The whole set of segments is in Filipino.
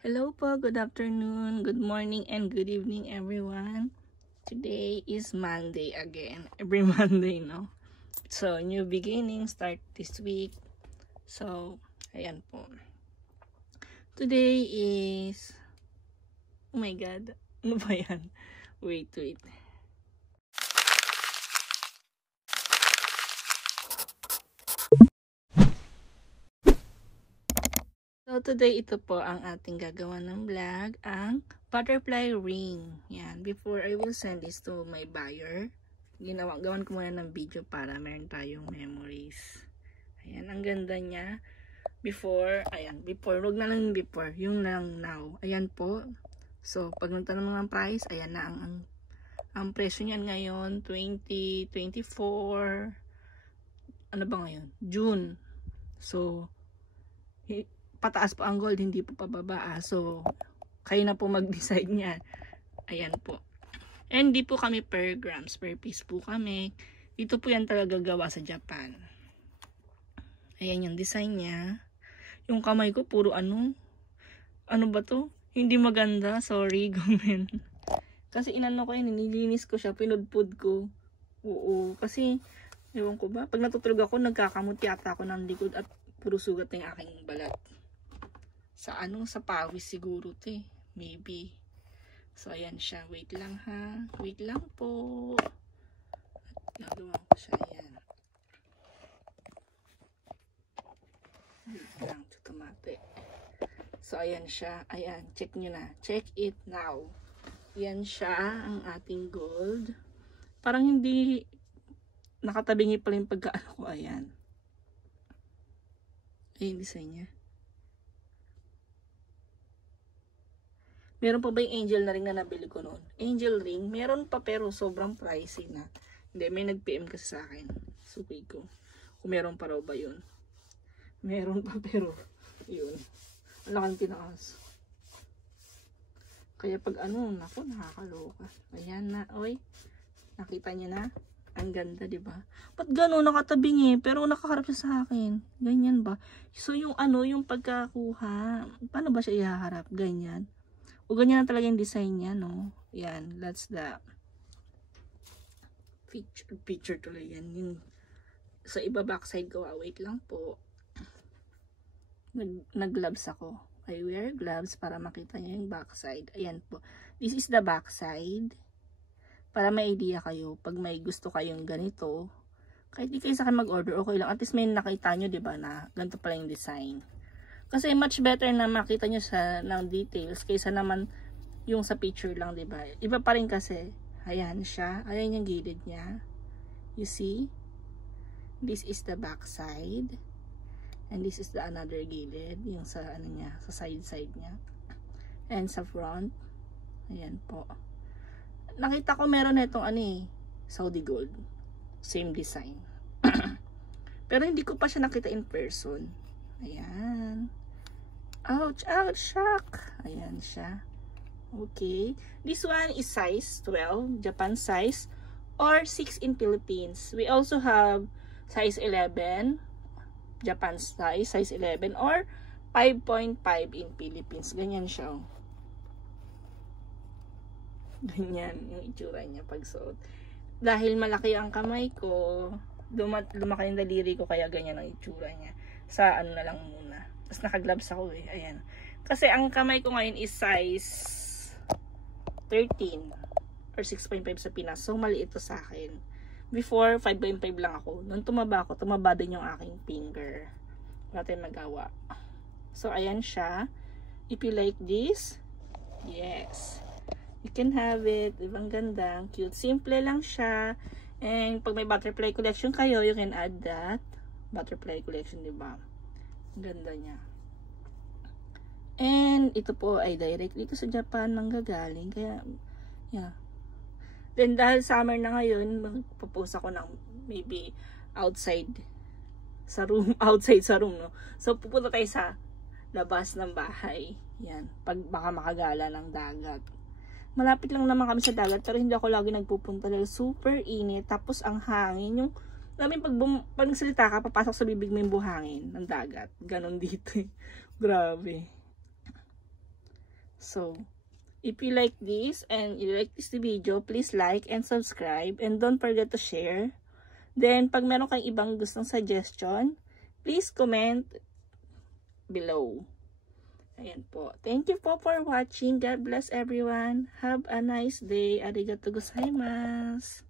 Hello po, good afternoon, good morning, and good evening everyone. Today is Monday again. Every Monday, no? So, new beginning, start this week. So, ayan po. Today is... Oh my God. Ano ba yan? Wait. So, today ito po ang ating gagawa ng vlog, ang butterfly ring. Yan. Before I will send this to my buyer, gawan ko muna ng video para meron tayong memories. Ayan, ang ganda niya. Before, wag na lang before, yung lang now. Ayan po. So, pag nagtanong ng price, ayan na ang presyo niyan ngayon, 2024. Ano ba ngayon? June. So, pataas pa ang gold, hindi po pababa. So, kayo na po mag-decide niyan. Ayan po. And di po kami per grams, per piece po kami. Ito po yan talaga gawa sa Japan. Ayan yung design niya. Yung kamay ko, puro ano ba to? Hindi maganda. Sorry, comment. Kasi inano ko yun, nililinis ko siya, pinudpud ko. Oo, kasi, ewan ko ba, pag natutulog ako, nagkakamot yata ako ng likod at puro sugat na yung aking balat. Sa pawis siguro to eh. Maybe. So, ayan siya. Wait lang ha. Wait lang po. At nagawa ko siya. Ayan. Wait lang. Tumate. So, ayan siya. Ayan. Check nyo na. Check it now. Ayan siya. Ang ating gold. Parang hindi nakatabingi pala yung pagkaano ko. Ayan. Ayan design niya. Meron pa ba yung angel na ring na nabili ko noon? Angel ring, meron pa pero sobrang pricey na. Hindi, may nag-PM kasi sa akin. Suki ko. Kung meron pa raw ba yun? Meron pa pero, yun. Ang laking tinaas. Kaya pag naku, nakakaloka. Ayan na, oy. Nakita niyo na? Ang ganda, di ba? Ba't gano'n nakatabingi? Pero nakaharap siya sa akin. Ganyan ba? So, yung yung pagkakuha, paano ba siya ihaharap? Ganyan. O ganyan na talaga yung design niya, no? Yan, that's the picture tuloy yan. Yung, sa iba backside ko, wait lang po. Nag-gloves ako. I wear gloves para makita niyo yung backside. Ayan po. This is the backside. Para may idea kayo, pag may gusto kayong ganito, kahit di kayo sa akin mag-order, okay lang. At least may nakita nyo, diba, na ganito pala yung design. Kasi much better na makita nyo sa ng details kaysa naman yung sa picture lang, diba? Iba pa rin kasi. Ayan siya. Ayan yung gilid niya. You see? This is the back side. And this is the another gilid. Yung sa niya, sa side niya. And sa front. Ayan po. Nakita ko meron na itong Saudi gold. Same design. Pero hindi ko pa siya nakita in person. Ayan. Ouch, shock. Ayan siya. Okay. This one is size 12, Japan size, or 6 in Philippines. We also have size 11, Japan size 11, or 5.5 in Philippines. Ganyan siya. Ganyan yung itsura niya pag suot. Dahil malaki ang kamay ko, lumaki yung daliri ko, kaya ganyan ang itsura niya. Sa na lang muna. Tapos naka-gloves ako eh. Ayan. Kasi ang kamay ko ngayon is size 13 or 6.5 sa Pinas. So, maliit ito sa akin. Before, 5.5 lang ako. Nung tumaba ako, tumaba din yung aking finger. Wala tayong magawa. So, ayan siya. If you like this, yes. You can have it. Ibang ganda. Cute. Simple lang siya. And pag may butterfly collection kayo, you can add that. Butterfly collection, diba? Ang ganda niya. And ito po ay direct dito sa Japan manggagaling. Kaya, yeah. Then dahil summer na ngayon, magpo-post ako ng maybe outside sa room, no? So pupunta tayo sa labas ng bahay. Yan, pag baka makagala ng dagat. Malapit lang naman kami sa dagat, pero hindi ako lagi nagpupunta dahil super init. Tapos ang hangin, yung pag nagsalita ka, papasok sa bibig mo yung buhangin ng dagat. Ganon dito eh. Grabe. So, if you like this and you like this video, please like and subscribe. And don't forget to share. Then, pag meron kang ibang gustong suggestion, please comment below. Ayan po. Thank you po for watching. God bless everyone. Have a nice day. Arigato gozaimasu.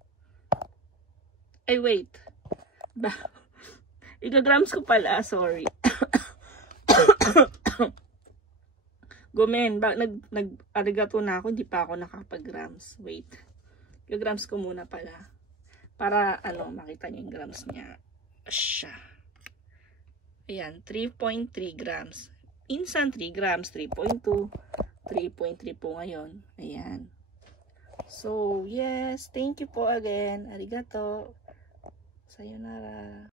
Ay, wait. Igagrams ko pala. Sorry. Gomen, nag-arigato na ako, hindi pa ako nakapag-grams. Wait. Igagrams ko muna pala. Para, makita niyo yung grams niya. Asya. Ayan, 3.3 grams. Insan 3 grams, 3.2. 3.3 po ngayon. Ayan. So, yes. Thank you po again. Arigato. Sayonara.